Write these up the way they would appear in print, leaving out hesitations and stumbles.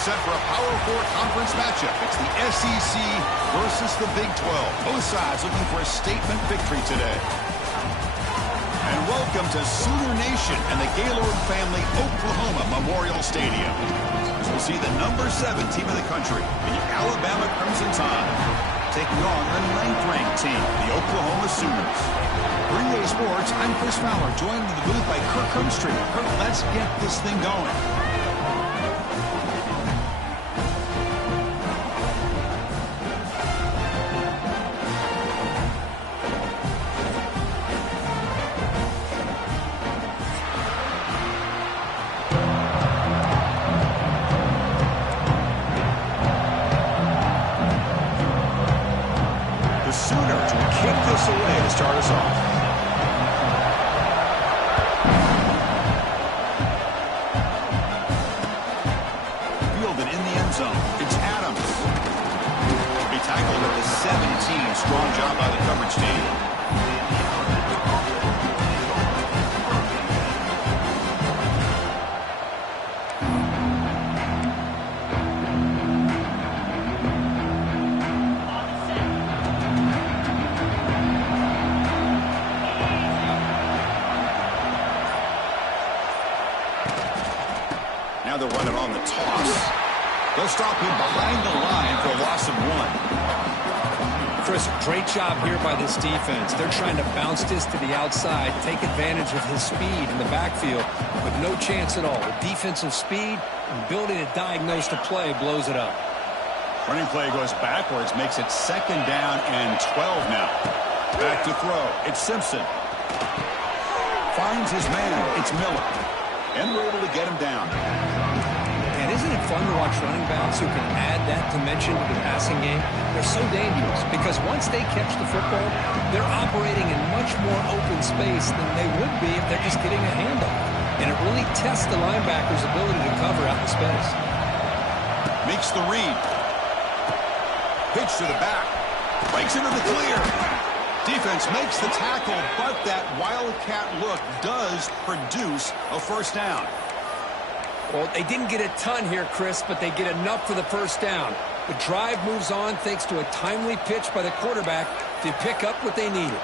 set for a Power 4 conference matchup. It's the SEC versus the Big 12. Both sides looking for a statement victory today. And welcome to Sooner Nation and the Gaylord Family Oklahoma Memorial Stadium. As we'll see the number 7 team in the country, the Alabama Crimson Tide, taking on the 9th-ranked team, the Oklahoma Sooners. For EA Sports, I'm Chris Fowler, joined in the booth by Kirk Hermstreet. Kirk, let's get this thing going. The Sooners will kick this away to start us off. Fielded in the end zone. It's Adams. Be tackled at the 17. Strong job by the coverage team. Now they're running on the toss. They'll stop him behind the line for a loss of 1. Chris, great job here by this defense. They're trying to bounce this to the outside, take advantage of his speed in the backfield, but no chance at all. The defensive speed and ability to diagnose the play blows it up. Running play goes backwards, makes it 2nd down and 12 now. Back to throw. It's Simpson. Finds his man. It's Miller. And we're able to get him down. And isn't it fun to watch running backs who can add that dimension to the passing game? They're so dangerous because once they catch the football, they're operating in much more open space than they would be if they're just getting a handoff. And it really tests the linebacker's ability to cover out in space. Makes the read. Pitch to the back. Breaks into the clear. Defense makes the tackle, but that wildcat look does produce a first down. Well, they didn't get a ton here, Chris, but they get enough for the first down. The drive moves on thanks to a timely pitch by the quarterback to pick up what they needed.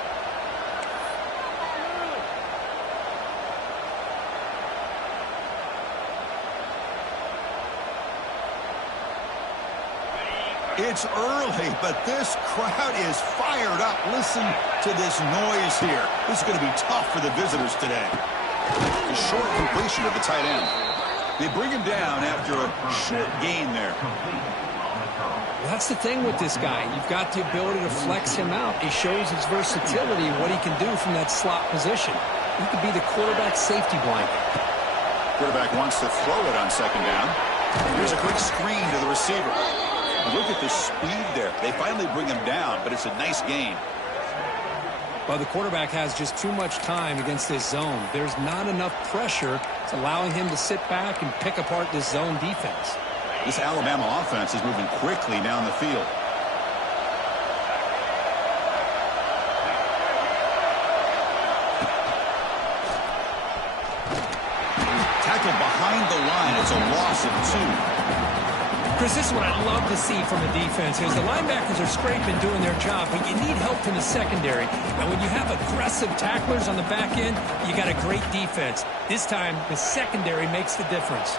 It's early, but this crowd is fired up. Listen to this noise here. This is going to be tough for the visitors today. A short completion of the tight end. They bring him down after a short gain there. Well, that's the thing with this guy. You've got the ability to flex him out. He shows his versatility and what he can do from that slot position. He could be the quarterback safety blanket. Quarterback wants to throw it on 2nd down. Here's a quick screen to the receiver. Look at the speed there. They finally bring him down, but it's a nice gain. Well, the quarterback has just too much time against this zone. There's not enough pressure. It's allowing him to sit back and pick apart this zone defense. This Alabama offense is moving quickly down the field. Tackled behind the line. It's a loss of 2. Chris, this is what I love to see from a defense is the linebackers are scraping, doing their job, but you need help from the secondary. And when you have aggressive tacklers on the back end, you got a great defense. This time, the secondary makes the difference.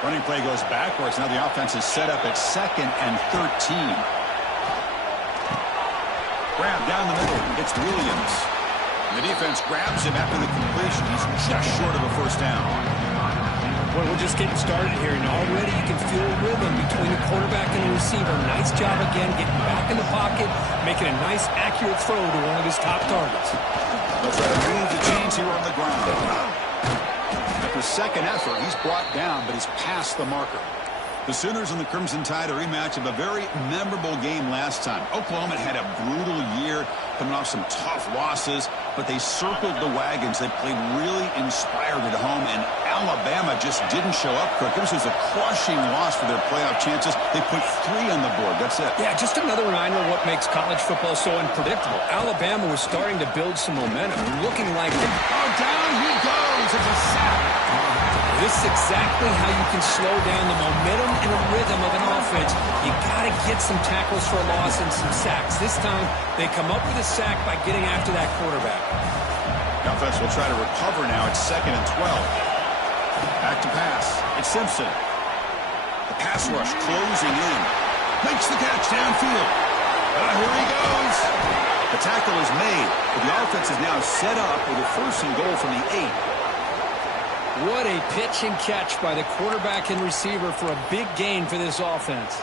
Running play goes backwards. Now the offense is set up at 2nd and 13. Grab down the middle. It's Williams. And the defense grabs him after the completion. He's just short of a first down. Well, we're just getting started here, and already you can feel rhythm between the quarterback and the receiver. Nice job again, getting back in the pocket, making a nice, accurate throw to one of his top targets. They'll try to move the chains here on the ground. After second effort, he's brought down, but he's past the marker. The Sooners and the Crimson Tide, a rematch of a very memorable game last time. Oklahoma had a brutal year, coming off some tough losses, but they circled the wagons. They played really inspired at home, and Alabama just didn't show up, Kirk. This was a crushing loss for their playoff chances. They put 3 on the board. That's it. Yeah, just another reminder of what makes college football so unpredictable. Alabama was starting to build some momentum, looking like... Oh, down he goes. It's a sack. This is exactly how you can slow down the momentum and the rhythm of an offense. You got to get some tackles for a loss and some sacks. This time, they come up with a sack by getting after that quarterback. The offense will try to recover now. It's 2nd and 12. Back to pass. It's Simpson. The pass rush closing in. Makes the catch downfield. Here he goes. The tackle is made, but the offense is now set up with a 1st and goal from the 8. What a pitch and catch by the quarterback and receiver for a big gain for this offense.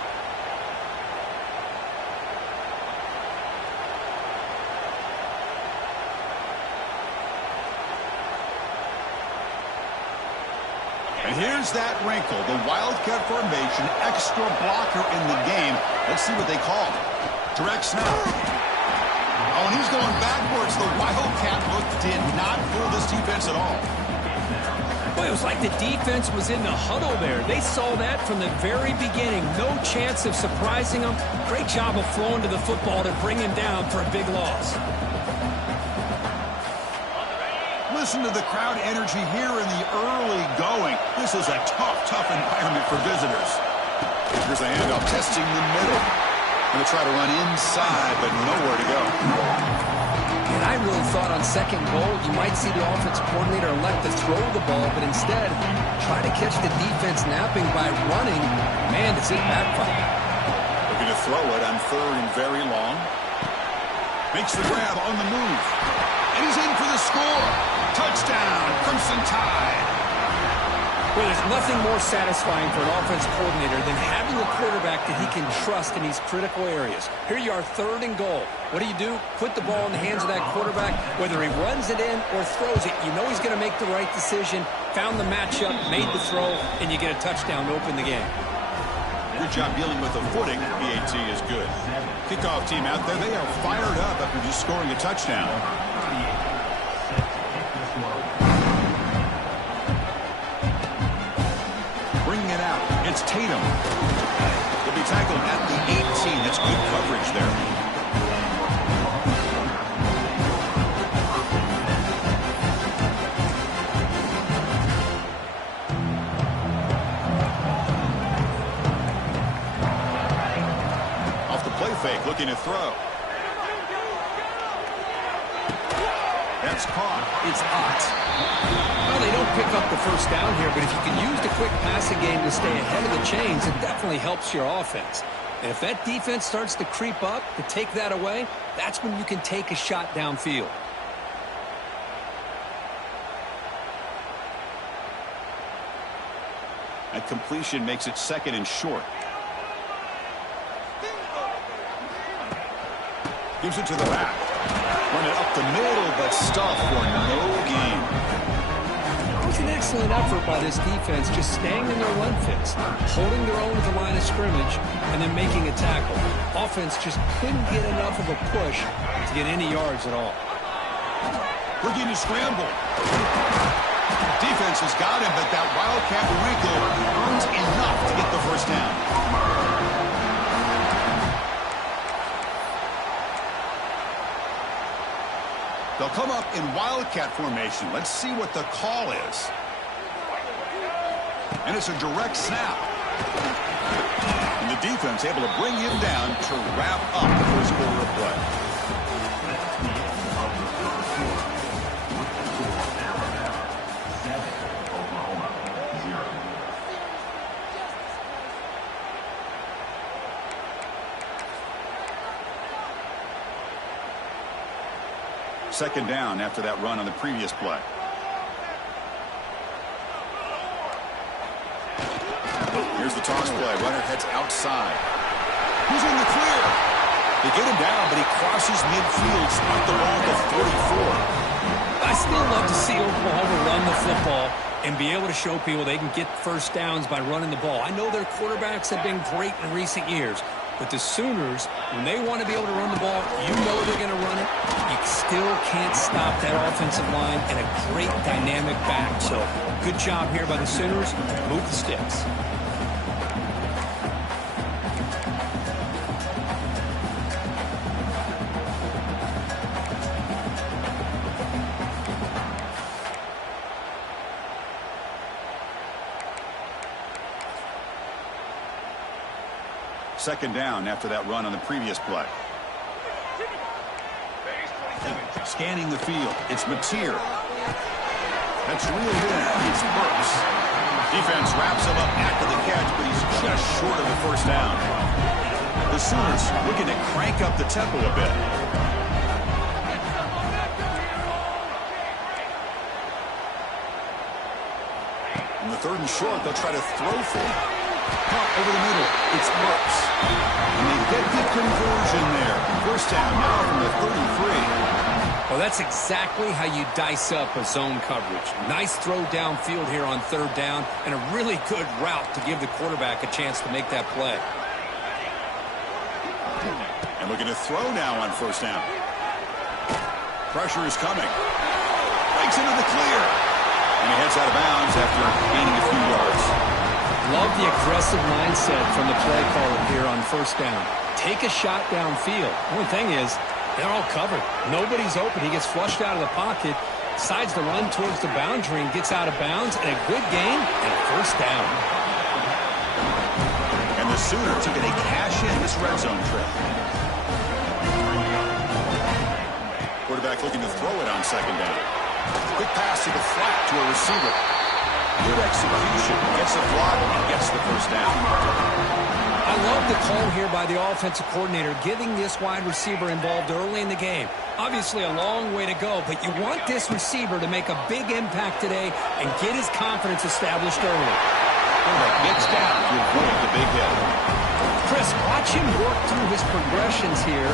And here's that wrinkle, the Wildcat formation, extra blocker in the game. Let's see what they call. Direct snap. Oh, and he's going backwards. The Wildcat look did not fool this defense at all. Boy, it was like the defense was in the huddle there. They saw that from the very beginning. No chance of surprising them. Great job of flowing to the football to bring him down for a big loss. Listen to the crowd energy here in the early going. This is a tough environment for visitors. Here's a handoff, testing the middle. Going to try to run inside, but nowhere to go. And I really thought on 2nd goal, you might see the offense coordinator elect to throw the ball, but instead, try to catch the defense napping by running. Man, does it backfire. Looking to throw it on 3rd and very long. Makes the grab on the move. And he's in for the score. Touchdown, Crimson Tide. Well, there's nothing more satisfying for an offense coordinator than having a quarterback that he can trust in these critical areas. Here you are, 3rd and goal. What do? Put the ball in the hands of that quarterback. Whether he runs it in or throws it, you know he's going to make the right decision. Found the matchup, made the throw, and you get a touchdown to open the game. Good job dealing with the footing. PAT is good. Kickoff team out there, they are fired up after just scoring a touchdown. Bringing it out, it's Tatum. He'll be tackled at the 18. That's good coverage there. Fake, looking to throw. That's caught. It's Ott. Well, they don't pick up the 1st down here, but if you can use the quick passing game to stay ahead of the chains, it definitely helps your offense. And if that defense starts to creep up to take that away, that's when you can take a shot downfield. That completion makes it 2nd and short. Gives it to the back. Run it up the middle, but stuffed for no gain. It was an excellent effort by this defense, just staying in their run fits, holding their own at the line of scrimmage, and then making a tackle. Offense just couldn't get enough of a push to get any yards at all. Looking to scramble. Defense has got him, but that Wildcat wrinkle earns enough to get the 1st down. They'll come up in Wildcat formation. Let's see what the call is. And it's a direct snap. And the defense able to bring him down to wrap up the 1st quarter of play. Second down after that run on the previous play. Here's the toss play. Runner heads outside. Who's in the clear? They get him down, but he crosses midfield, spot the ball to 44. I still love to see Oklahoma run the football and be able to show people they can get 1st downs by running the ball. I know their quarterbacks have been great in recent years, but the Sooners, when they want to be able to run the ball, you know they're going to run it. You still can't stop that offensive line and a great dynamic back. So good job here by the Sooners. Move the sticks. Second down after that run on the previous play. Scanning the field. It's Mateer. That's reeled in. It's Burks. Defense wraps him up after the catch, but he's just short of the first down. The Sooners looking to crank up the tempo a bit. In the third and short, they'll try to throw for it. Caught over the middle. It's Burks. And they get the conversion there. First down now from the 33. Well, that's exactly how you dice up a zone coverage. Nice throw downfield here on third down, and a really good route to give the quarterback a chance to make that play. And looking to throw now on first down. Pressure is coming. Breaks into the clear. And he heads out of bounds after gaining a few yards. Love the aggressive mindset from the play caller here on first down. Take a shot downfield. One thing is, they're all covered. Nobody's open. He gets flushed out of the pocket, decides to run towards the boundary and gets out of bounds, and a good gain and a first down. And the Sooners are going to cash in this red zone trip. Quarterback looking to throw it on second down. Quick pass to the flat to a receiver. Good execution. Gets a block and gets the first down. I love the call here by the offensive coordinator, getting this wide receiver involved early in the game. Obviously a long way to go, but you want this receiver to make a big impact today and get his confidence established early. Gets down to avoid the big hit. Chris, watch him work through his progressions here.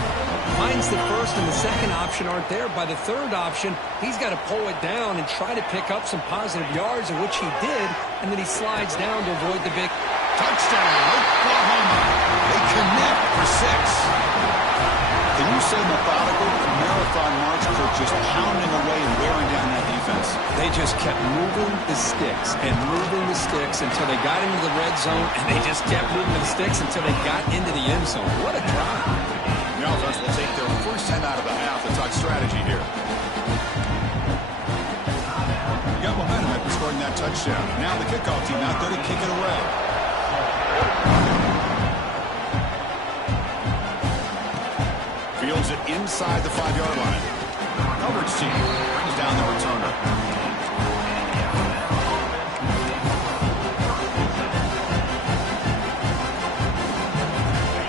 Finds the first and the second option aren't there. By the third option, he's got to pull it down and try to pick up some positive yards, of which he did, and then he slides down to avoid the big touchdown. Oklahoma. They connect for 6. Can you say methodical? A marathon march for just pounding away and wearing down that defense. They just kept moving the sticks and moving the sticks until they got into the red zone, and they just kept moving the sticks until they got into the end zone. What a drive. The offense will take their first 10 out of the half and talk strategy here. Got momentum after scoring that touchdown. Now the kickoff team out there to kick it away. Fields it inside the 5-yard line. Coverage team brings down the returner.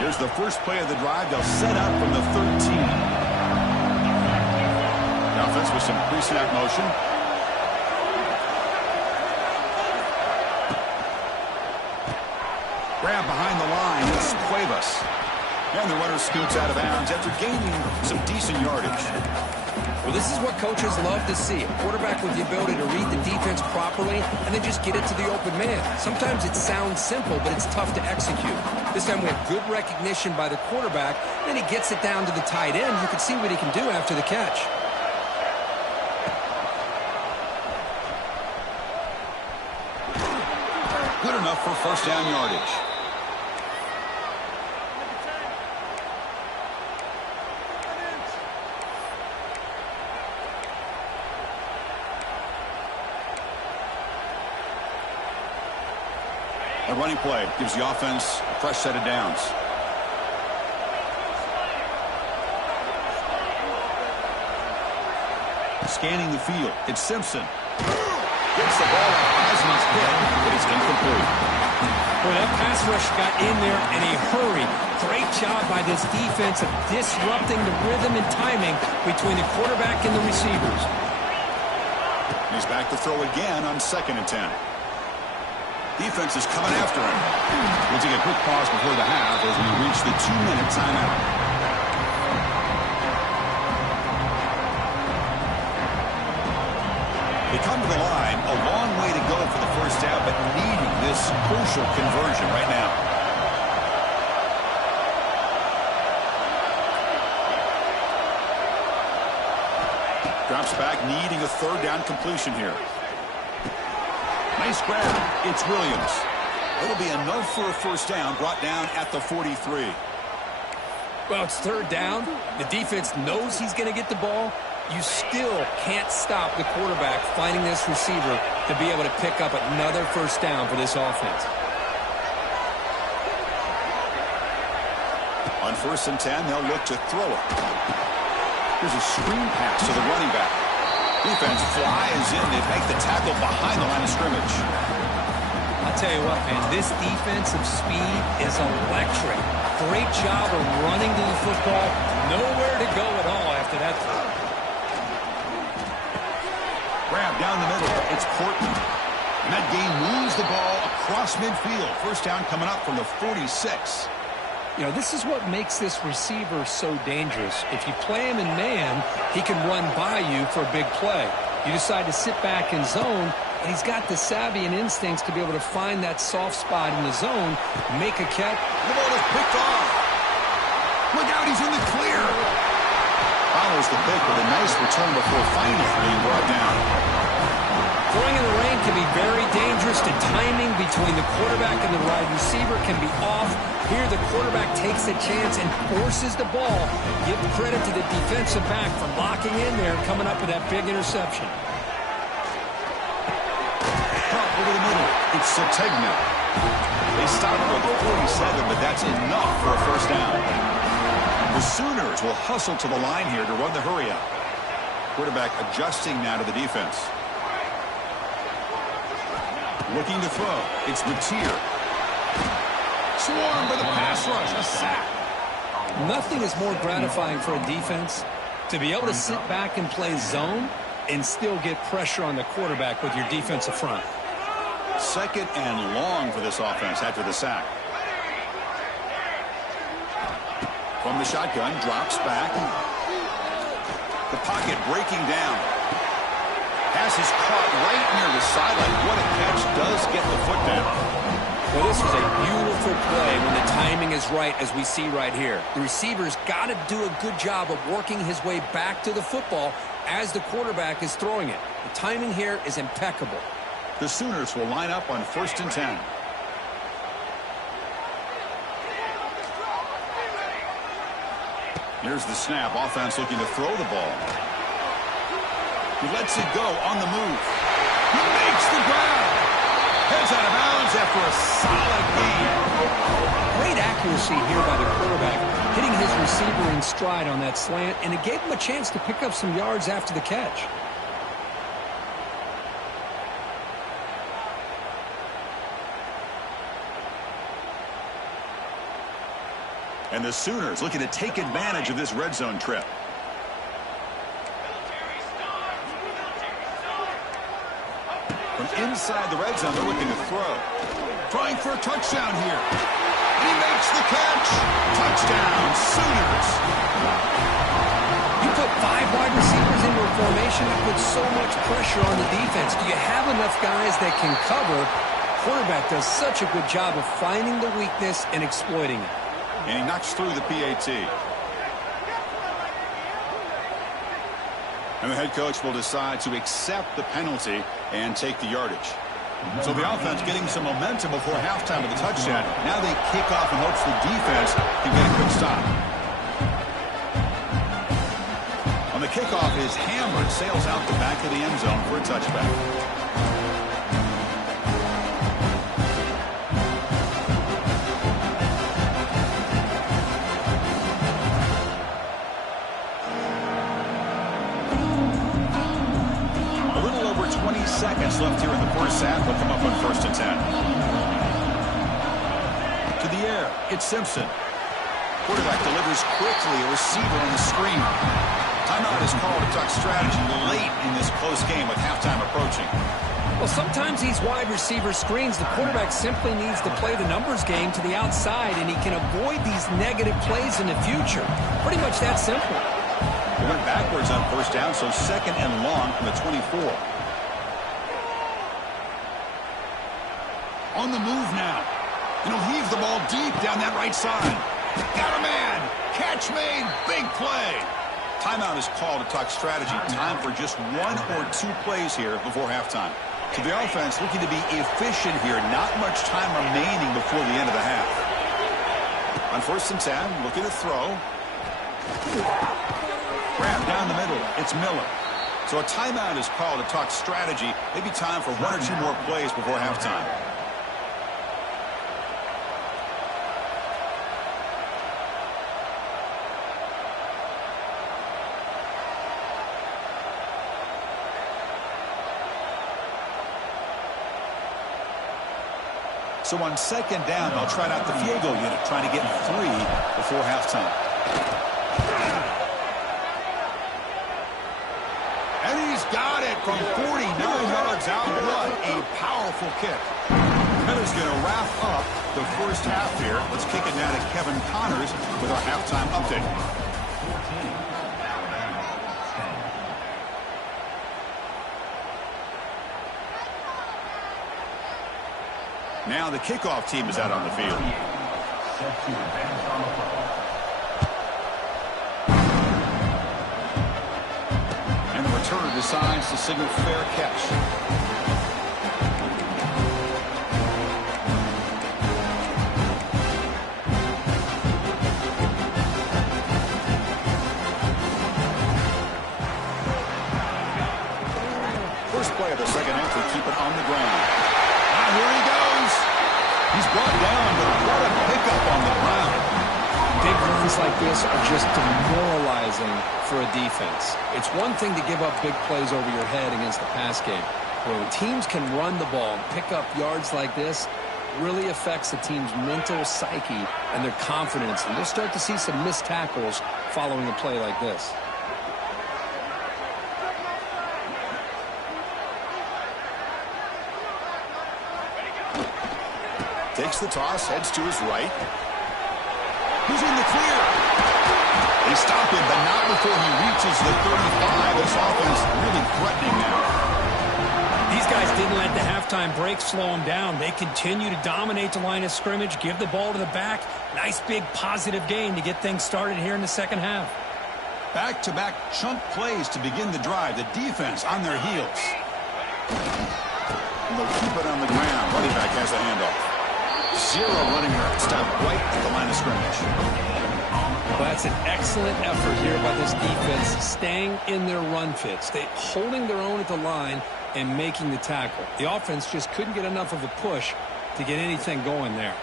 Here's the first play of the drive. They'll set up from the 13. The offense with some pre-snap motion. Grab behind the line. It's Cuevas. And the runner scoots out of bounds after gaining some decent yardage. Well, this is what coaches love to see. A quarterback with the ability to read the defense properly and then just get it to the open man. Sometimes it sounds simple, but it's tough to execute. This time we have good recognition by the quarterback. Then he gets it down to the tight end. You can see what he can do after the catch. Good enough for first down yardage. A running play gives the offense a fresh set of downs. Scanning the field, it's Simpson. Gets the ball on Osmond's hit, but it's incomplete. Boy, that pass rush got in there in a hurry. Great job by this defense of disrupting the rhythm and timing between the quarterback and the receivers. He's back to throw again on 2nd and 10. Defense is coming after him. We'll take a quick pause before the half as we reach the 2-minute timeout. They come to the line, a long way to go for the first down, but needing this crucial conversion right now. Drops back, needing a third down completion here. Nice grab. It's Williams. It'll be enough for a first down, brought down at the 43. Well, it's third down. The defense knows he's going to get the ball. You still can't stop the quarterback finding this receiver to be able to pick up another first down for this offense. On 1st and 10, they'll look to throw it. Here's a screen pass to the running back. Defense flies in. They make the tackle behind the line of scrimmage. I'll tell you what, man, this defensive speed is electric. Great job of running to the football. Nowhere to go at all after that throw. Grab down the middle. It's Portland. And that game moves the ball across midfield. First down coming up from the 46. You know, this is what makes this receiver so dangerous. If you play him in man, he can run by you for a big play. You decide to sit back in zone, and he's got the savvy and instincts to be able to find that soft spot in the zone, make a catch. The ball is picked off. Look out, he's in the clear. Follows the pick with a nice return before finally being brought down. Throwing in the rain can be very dangerous. The timing between the quarterback and the wide receiver can be off. Here the quarterback takes a chance and forces the ball. Give credit to the defensive back for locking in there and coming up with that big interception. Up over the middle. It's Sategna. They stop for the 47, but that's enough for a first down. The Sooners will hustle to the line here to run the hurry up. Quarterback adjusting now to the defense. Looking to throw. It's Mateer. Swarmed by the pass rush. A sack. Nothing is more gratifying for a defense to be able to sit back and play zone and still get pressure on the quarterback with your defensive front. Second and long for this offense after the sack. From the shotgun, drops back. The pocket breaking down. Pass is caught right near the sideline. What a catch. Does get the foot down. Well, this is a beautiful play when the timing is right, as we see right here. The receiver's got to do a good job of working his way back to the football as the quarterback is throwing it. The timing here is impeccable. The Sooners will line up on 1st and 10. Here's the snap. Offense looking to throw the ball. He lets it go on the move. He makes the grab. Heads out of bounds after a solid gain. Great accuracy here by the quarterback, hitting his receiver in stride on that slant, and it gave him a chance to pick up some yards after the catch. And the Sooners looking to take advantage of this red zone trip. From inside the red zone, they're looking to throw. Trying for a touchdown here. And he makes the catch. Touchdown, Sooners. You put 5 wide receivers into a formation that puts so much pressure on the defense. Do you have enough guys that can cover? Quarterback does such a good job of finding the weakness and exploiting it. And he knocks through the PAT. And the head coach will decide to accept the penalty and take the yardage. So the offense getting some momentum before halftime with the touchdown. Now they kick off in hopes the defense can get a quick stop. On the kickoff is hammered, sails out the back of the end zone for a touchback. Seconds left here in the first half. Will come up on 1st and 10. To the air, it's Simpson. Quarterback delivers quickly, a receiver on the screen. Timeout is called to talk strategy late in this close game with halftime approaching. Well, sometimes these wide receiver screens, the quarterback simply needs to play the numbers game to the outside, and he can avoid these negative plays in the future. Pretty much that simple. They went backwards on first down, so second and long from the 24. On the move now. And he'll heave the ball deep down that right side. Got a man. Catch made. Big play. Timeout is called to talk strategy. Time for just 1 or 2 plays here before halftime. So the offense looking to be efficient here. Not much time remaining before the end of the half. On 1st and 10, looking to throw. Grab down the middle. It's Miller. So a timeout is called to talk strategy. Maybe time for 1 or 2 more plays before halftime. So on second down, they'll try out the field goal unit, trying to get 3 before halftime. And he's got it from 49 yards out. What a powerful kick. That is going to wrap up the first half here. Let's kick it now to Kevin Connors with our halftime update. Now the kickoff team is out on the field. And the returner decides to signal fair catch. First play of the second half, we keep it on the ground. Now here he goes. He's brought down, but what a pickup on the ground. Big runs like this are just demoralizing for a defense. It's one thing to give up big plays over your head against the pass game. But when teams can run the ball and pick up yards like this, it really affects the team's mental psyche and their confidence. And you'll start to see some missed tackles following a play like this. Takes the toss, heads to his right. He's in the clear. They stop him, but not before he reaches the 35. This offense really threatening now. These guys didn't let the halftime break slow them down. They continue to dominate the line of scrimmage, give the ball to the back. Nice big positive gain to get things started here in the second half. Back-to-back chunk plays to begin the drive. The defense on their heels. And they'll keep it on the ground. Running back has a handoff. Zero running route. Stop right at the line of scrimmage. Well, that's an excellent effort here by this defense, staying in their run fits. They holding their own at the line and making the tackle. The offense just couldn't get enough of a push to get anything going there.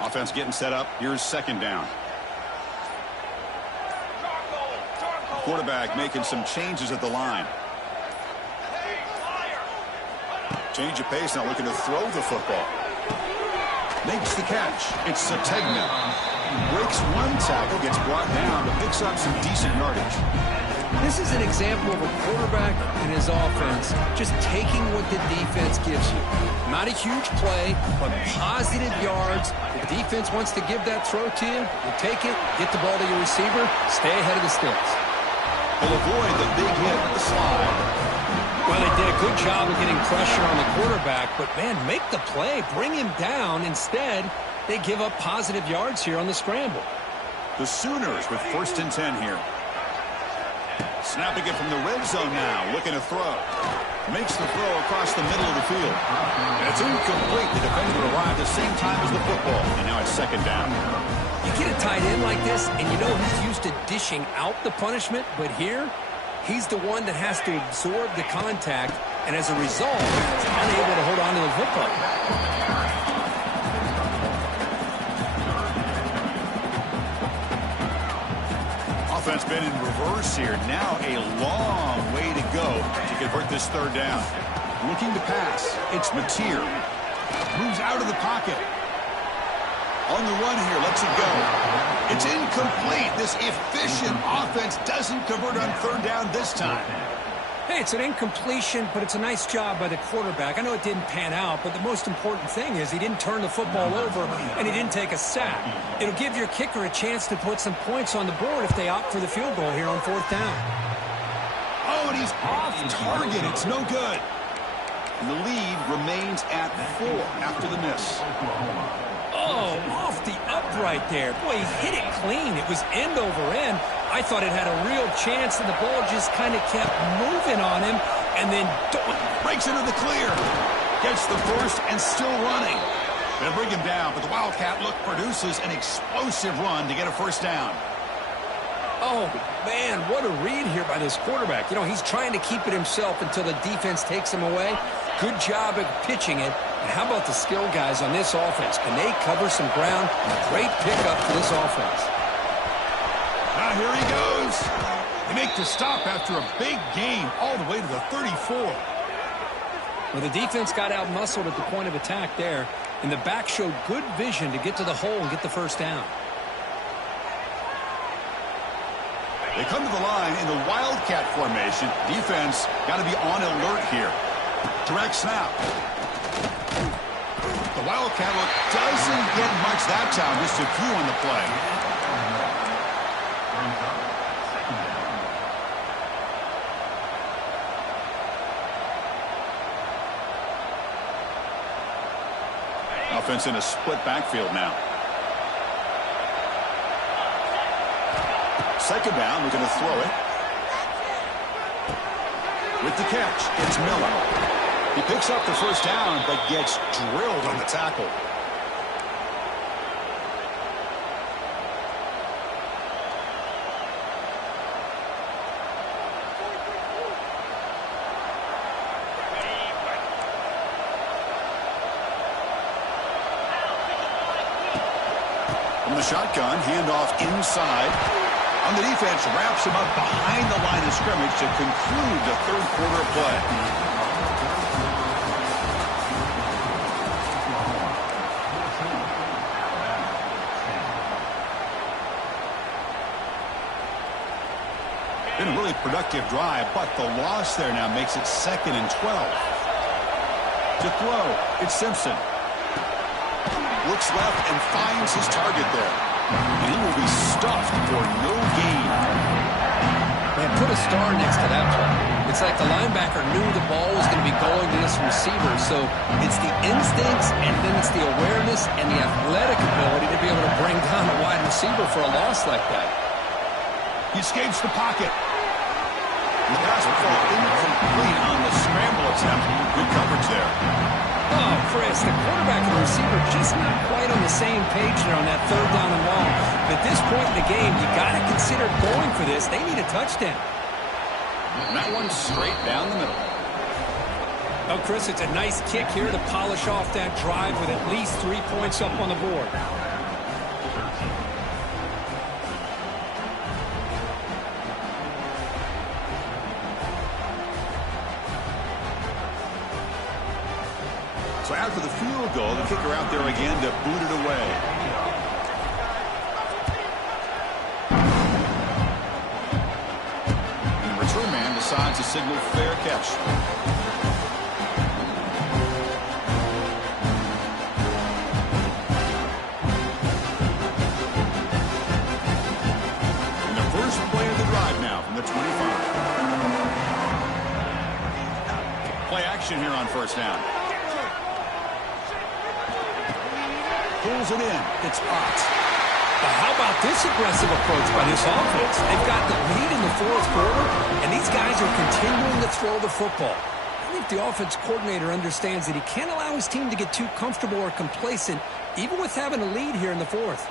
Offense getting set up. Here's second down. Quarterback making some changes at the line. Change of pace, now looking to throw the football. Makes the catch. It's Sategna. Breaks one tackle, gets brought down, but picks up some decent yardage. This is an example of a quarterback and his offense just taking what the defense gives you. Not a huge play, but positive yards. The defense wants to give that throw to you. You take it, get the ball to your receiver, stay ahead of the sticks. Will avoid the big hit with the slide. Well, they did a good job of getting pressure on the quarterback, but, man, make the play. Bring him down. Instead, they give up positive yards here on the scramble. The Sooners with 1st and 10 here. Snapping it from the red zone now, looking to throw. Makes the throw across the middle of the field. And it's incomplete. The defender arrived at the same time as the football, and now it's second down. You get a tight end like this, and you know he's used to dishing out the punishment, but here, he's the one that has to absorb the contact, and as a result, he's unable to hold on to the football. Offense been in reverse here. Now a long way to go to convert this third down. Looking to pass. It's Mateer. Moves out of the pocket. On the run here, lets it go. It's incomplete. This efficient offense doesn't convert on third down this time. Hey, it's an incompletion, but it's a nice job by the quarterback. I know it didn't pan out, but the most important thing is he didn't turn the football over and he didn't take a sack. It'll give your kicker a chance to put some points on the board if they opt for the field goal here on 4th down. Oh, and he's off target. It's no good. And the lead remains at 4 after the miss. Oh, off the upright there. Boy, he hit it clean. It was end over end. I thought it had a real chance, and the ball just kind of kept moving on him, and then breaks into the clear. Gets the first and still running. They'll bring him down, but the Wildcat look produces an explosive run to get a first down. Oh, man, what a read here by this quarterback. You know, he's trying to keep it himself until the defense takes him away. Good job at pitching it. And how about the skill guys on this offense? Can they cover some ground? A great pickup for this offense. Now here he goes. They make the stop after a big gain all the way to the 34. Well, the defense got out-muscled at the point of attack there, and the back showed good vision to get to the hole and get the first down. They come to the line in the Wildcat formation. Defense got to be on alert here. Direct snap. The Wildcat look doesn't get much that time, just a few on the play. Offense in a split backfield now. Second down, we're going to throw it. With the catch, it's Miller. He picks up the first down, but gets drilled on the tackle. From the shotgun, handoff inside. On the defense, wraps him up behind the line of scrimmage to conclude the third quarter of play. Been a really productive drive, but the loss there now makes it 2nd and 12. To throw, it's Simpson. Looks left and finds his target there. And he will be stuffed for no gain. Man, put a star next to that play. It's like the linebacker knew the ball was going to be going to this receiver, so it's the instincts and then it's the awareness and the athletic ability to be able to bring down a wide receiver for a loss like that. He escapes the pocket. The pass will fall incomplete on the scramble attempt. Good coverage there. Oh, Chris, the quarterback and the receiver just not quite on the same page there on that third down and long. At this point in the game, you got to consider going for this. They need a touchdown. And that one straight down the middle. Oh, Chris, it's a nice kick here to polish off that drive with at least 3 points up on the board. So after the field goal, the kicker out there again to boot it away. And the return man decides to signal fair catch. And the first play of the drive now from the 25. Play action here on first down. Pulls it in. It's Ott. But how about this aggressive approach by this offense? They've got the lead in the fourth quarter, and these guys are continuing to throw the football. I think the offense coordinator understands that he can't allow his team to get too comfortable or complacent, even with having a lead here in the fourth.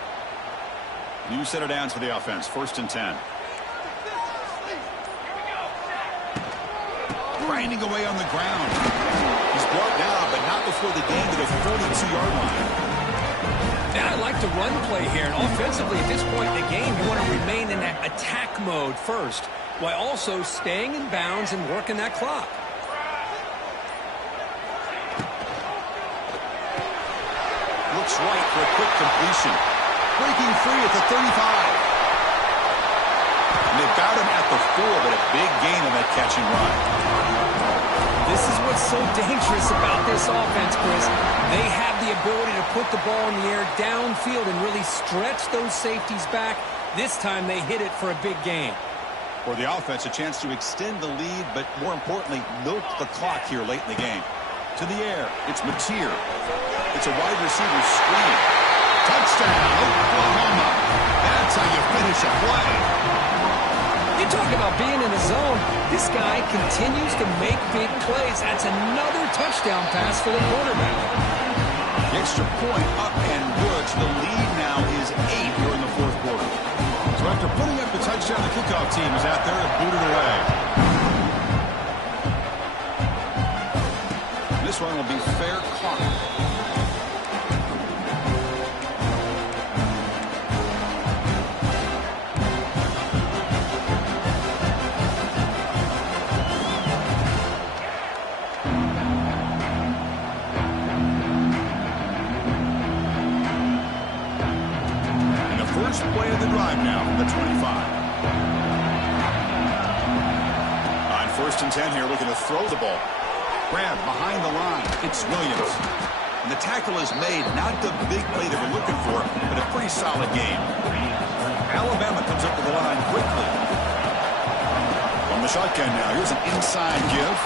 New set of downs for the offense. 1st and 10. Grinding away on the ground. He's brought down, but not before the gain to the 42-yard line. Yeah, I like the run play here. And offensively, at this point in the game, you want to remain in that attack mode first, while also staying in bounds and working that clock. Looks right for a quick completion. Breaking free at the 35. And they bout him at the 4, but a big gain on that catch and run. This is what's so dangerous about this offense, Chris. They have the ability to put the ball in the air downfield and really stretch those safeties back. This time they hit it for a big gain. For the offense, a chance to extend the lead, but more importantly, milk the clock here late in the game. To the air, it's Mateer. It's a wide receiver screen. Touchdown, Oklahoma. That's how you finish a play. You talk about being in the zone. This guy continues to make big plays. That's another touchdown pass for the quarterback. The extra point up and good. So the lead now is 8 here in the fourth quarter. So after putting up the touchdown, the kickoff team is out there to boot it away. This one will be fair caught. first and 10 here, looking to throw the ball. Grab behind the line. It's Williams. And the tackle is made, not the big play they were looking for, but a pretty solid game. Alabama comes up to the line quickly. From the shotgun now, here's an inside give.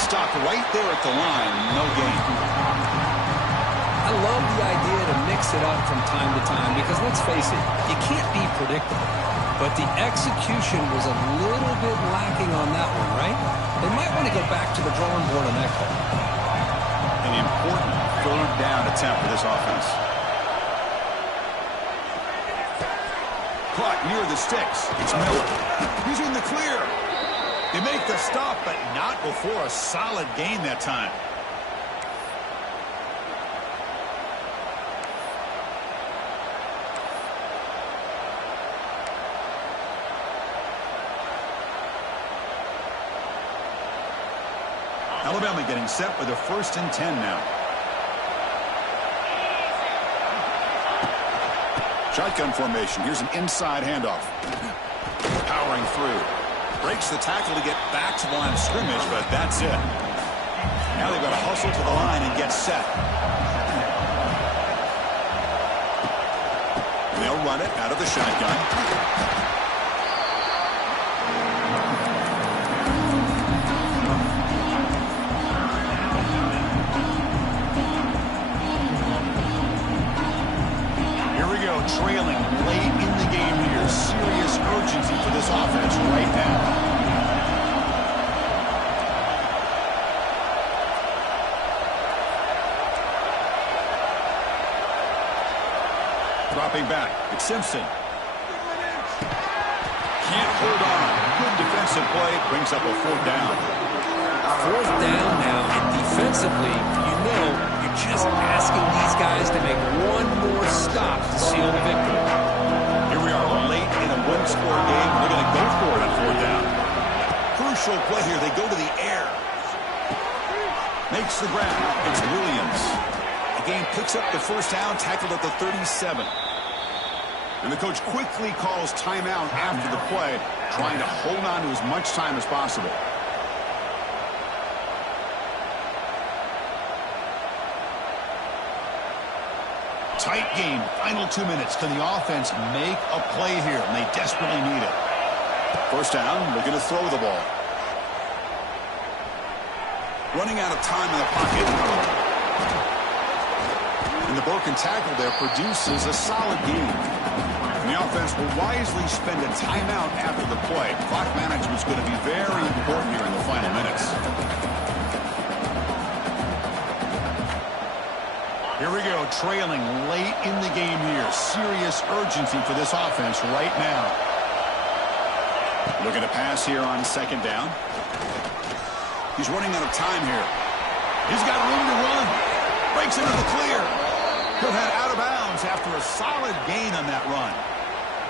Stop right there at the line. No gain. I love the idea to mix it up from time to time because, let's face it, you can't be predictable. But the execution was a little bit lacking on that one, right? They might want to go back to the drawing board on that call. An important third down attempt for this offense. Caught near the sticks. It's Miller. He's in the clear. They make the stop, but not before a solid gain that time. Alabama getting set with a first and 10 now. Shotgun formation. Here's an inside handoff. Powering through. Breaks the tackle to get back to the line of scrimmage, but that's it. Now they've got to hustle to the line and get set. They'll run it out of the shotgun. Trailing late in the game here. Serious urgency for this offense right now. Dropping back. It's Simpson. Can't hold on. Good defensive play. Brings up a fourth down. Fourth down now, and defensively, you're just asking these guys to make one more stop to seal the victory. Here we are late in a one-score game. They're going to go for it on fourth down. Crucial play here. They go to the air. Makes the grab. It's Williams. The game picks up the first down, tackled at the 37. And the coach quickly calls timeout after the play, trying to hold on to as much time as possible. Tight game. Final 2 minutes. Can the offense make a play here? And they desperately need it. First down. They're going to throw the ball. Running out of time in the pocket. And the broken tackle there produces a solid game. And the offense will wisely spend a timeout after the play. Clock management is going to be very important here in the final minutes. Here we go, trailing late in the game here. Serious urgency for this offense right now. Looking to pass here on second down. He's running out of time here. He's got room to run. Breaks into the clear. He'll head out of bounds after a solid gain on that run.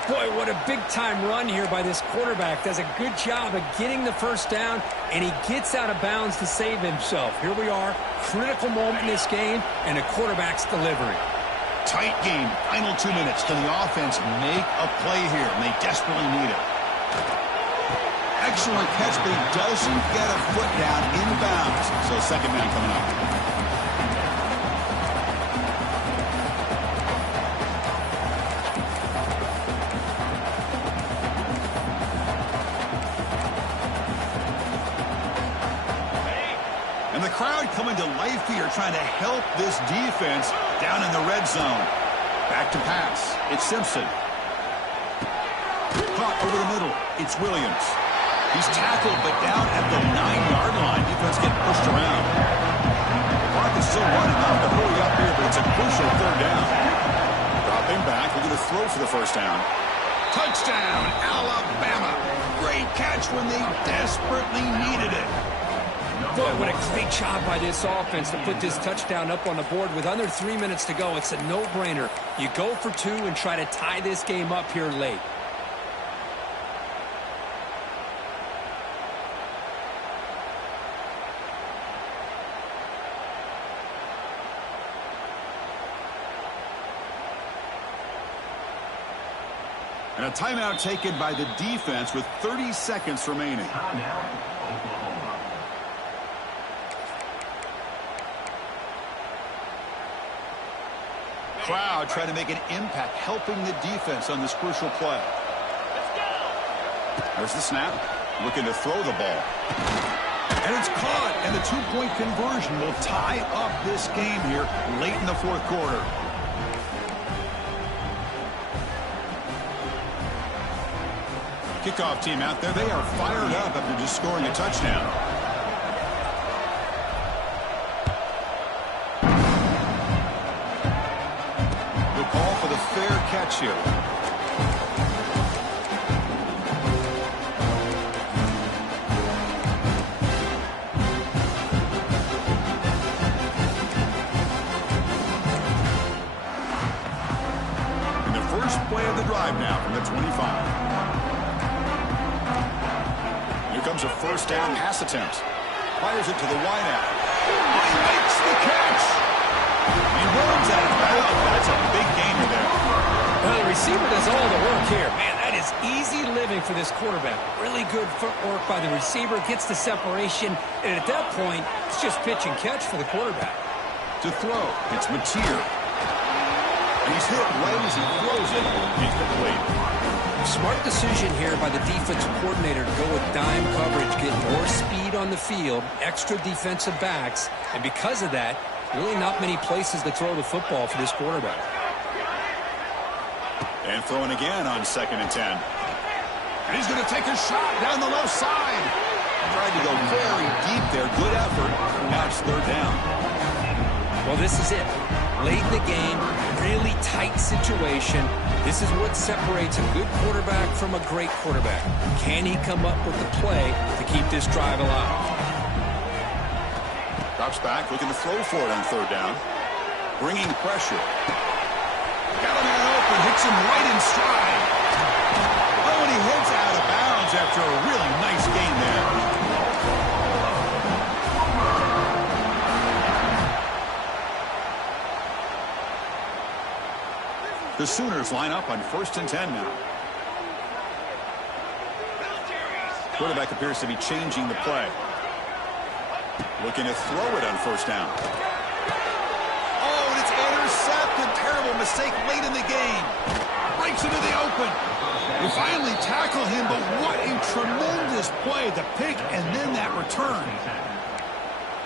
Boy, what a big-time run here by this quarterback. Does a good job of getting the first down, and he gets out of bounds to save himself. Here we are, critical moment in this game, and a quarterback's delivery. Tight game, final 2 minutes. Can the offense make a play here? And they desperately need it. Excellent catch, but he doesn't get a foot down in bounds. So second down coming up. Crowd coming to life here, trying to help this defense down in the red zone. Back to pass. It's Simpson. Caught over the middle. It's Williams. He's tackled, but down at the 9-yard line. Defense getting pushed around. The clock is still running out to hurry up here, but it's a crucial third down. Dropping back. We're going to throw for the first down. Touchdown, Alabama. Great catch when they desperately needed it. Boy, what a great job by this offense to put this touchdown up on the board with under 3 minutes to go. It's a no-brainer. You go for two and try to tie this game up here late. And a timeout taken by the defense with 30 seconds remaining. crowd trying to make an impact, helping the defense on this crucial play. There's the snap. Looking to throw the ball. And it's caught, and the two-point conversion will tie up this game here late in the fourth quarter. Kickoff team out there. They are fired up after just scoring a touchdown. They'll call for the fair catch here. Play of the drive now from the 25. Here comes a first down pass attempt. Fires it to the wideout. He makes the catch. He runs out of bounds. That's a big gainer there. Well, the receiver does all the work here. Man, that is easy living for this quarterback. Really good footwork by the receiver. Gets the separation. And at that point, it's just pitch and catch for the quarterback. To throw, it's Mateer. He's hit right as he throws it. He's complete. Smart decision here by the defensive coordinator to go with dime coverage, get more speed on the field, extra defensive backs, and because of that, really not many places to throw the football for this quarterback. And throwing again on 2nd and 10. And he's going to take a shot down the left side. Tried to go very deep there. Good effort. Now it's 3rd down. Well, this is it. Late in the game, really tight situation. This is what separates a good quarterback from a great quarterback. Can he come up with the play to keep this drive alive? Drops back, looking to throw for it on 3rd down. Bringing pressure. Got a man open, hits him right in stride. Oh, and he heads out of bounds after a really nice gain there. The Sooners line up on 1st and 10 now. Quarterback appears to be changing the play. Looking to throw it on 1st down. Oh, and it's intercepted. Terrible mistake late in the game. Breaks into the open. You finally tackle him, but what a tremendous play. The pick and then that return.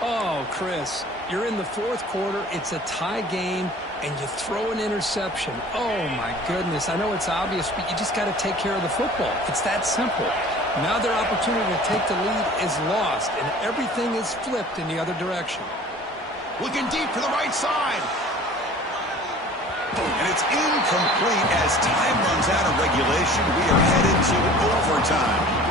Oh, Chris, you're in the 4th quarter. It's a tie game. And you throw an interception. Oh, my goodness. I know it's obvious, but you just got to take care of the football. It's that simple. Now their opportunity to take the lead is lost, and everything is flipped in the other direction. Looking deep to the right side. And it's incomplete as time runs out of regulation. We are headed to overtime.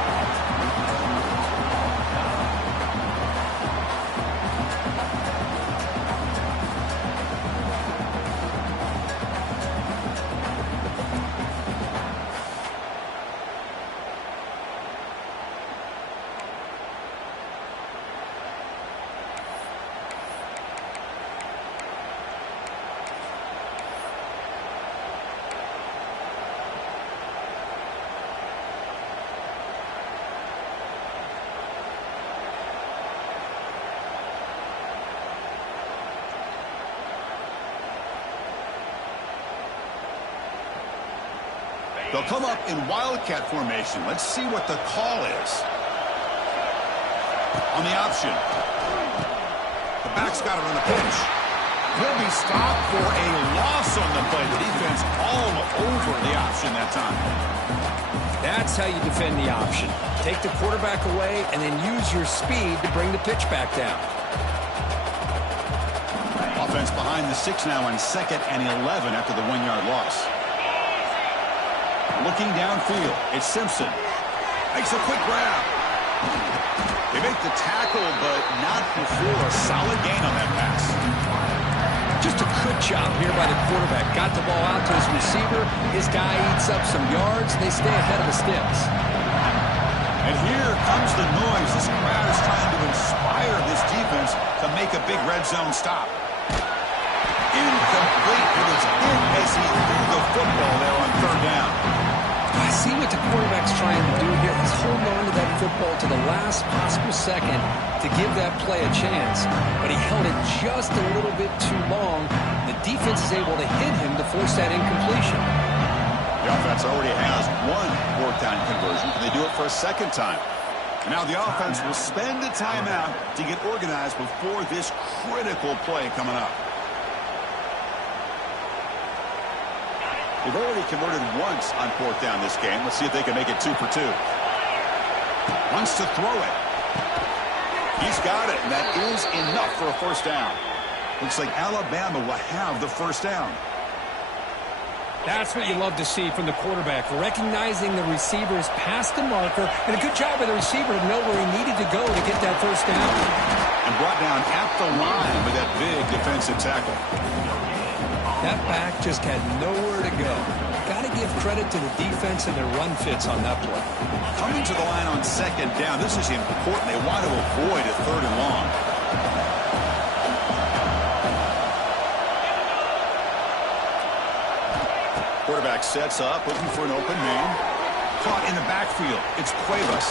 They'll come up in wildcat formation. Let's see what the call is. On the option. The back's got it on the pitch. He'll be stopped for a loss on the play. The defense all over the option that time. That's how you defend the option. Take the quarterback away and then use your speed to bring the pitch back down. Offense behind the 6 now on 2nd and 11 after the 1-yard loss. Looking downfield, it's Simpson. Makes a quick grab. They make the tackle, but not before a solid gain on that pass. Just a good job here by the quarterback. Got the ball out to his receiver. His guy eats up some yards. They stay ahead of the sticks. And here comes the noise. This crowd is trying to inspire this defense to make a big red zone stop. Incomplete, but it's hit as he threw the football there on 3rd down. I see what the quarterback's trying to do here. He's holding on to that football to the last possible second to give that play a chance, but he held it just a little bit too long. The defense is able to hit him to force that incompletion. The offense already has one fourth down conversion. Can they do it for a second time? Now the offense will spend a timeout to get organized before this critical play coming up. They've already converted once on fourth down this game. Let's see if they can make it 2 for 2. Wants to throw it. He's got it, and that is enough for a first down. Looks like Alabama will have the first down. That's what you love to see from the quarterback, recognizing the receiver is past the marker, and a good job by the receiver to know where he needed to go to get that first down. And brought down at the line with that big defensive tackle. That back just had nowhere to go. Got to give credit to the defense and their run fits on that play. Coming to the line on second down, this is important. They want to avoid a third and long. Quarterback sets up, looking for an open man. Caught in the backfield. It's Cuevas.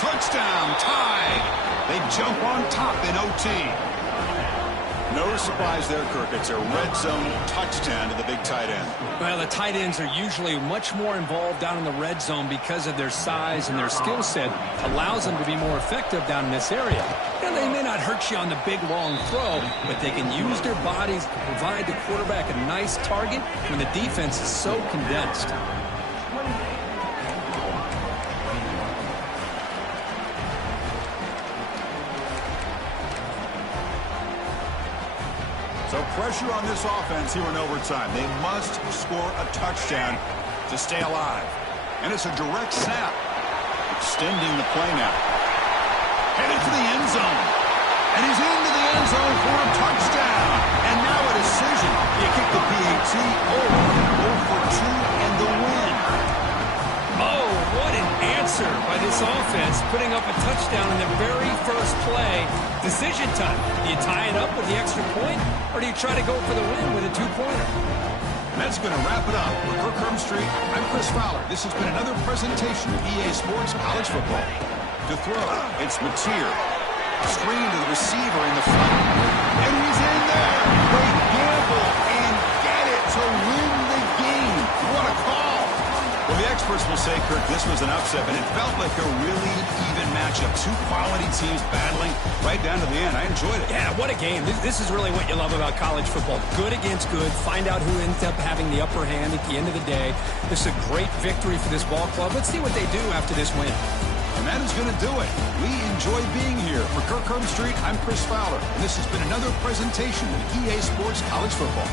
Touchdown, tied. They jump on top in OT. No surprise there, Kirk. It's a red zone touchdown to the big tight end. Well, the tight ends are usually much more involved down in the red zone because of their size and their skill set. Allows them to be more effective down in this area. And they may not hurt you on the big, long throw, but they can use their bodies to provide the quarterback a nice target when the defense is so condensed. So pressure on this offense here in overtime. They must score a touchdown to stay alive. And it's a direct snap. Extending the play now. Headed for the end zone. And he's into the end zone for a touchdown. And now a decision. You kick the PAT. 0 for 2 and the win. Oh, what an answer by this offense, putting up a touchdown in the very first play. Decision time. Do you tie it up with the extra point, or do you try to go for the win with a two-pointer? That's going to wrap it up. For Kirk Herbstreit, I'm Chris Fowler. This has been another presentation of EA Sports College Football. To throw, it's Mateer. Screen to the receiver in the front. And he's in there. Great gamble and get it to win the game. What a call. Well, the experts will say, Kirk, this was an upset, but it felt like a really even matchup. Two quality teams battling right down to the end. I enjoyed it. Yeah, what a game. This is really what you love about college football. Good against good. Find out who ends up having the upper hand at the end of the day. This is a great victory for this ball club. Let's see what they do after this win. And that is going to do it. We enjoy being here. For Kirk Herbstreit, I'm Chris Fowler. And this has been another presentation of EA Sports College Football.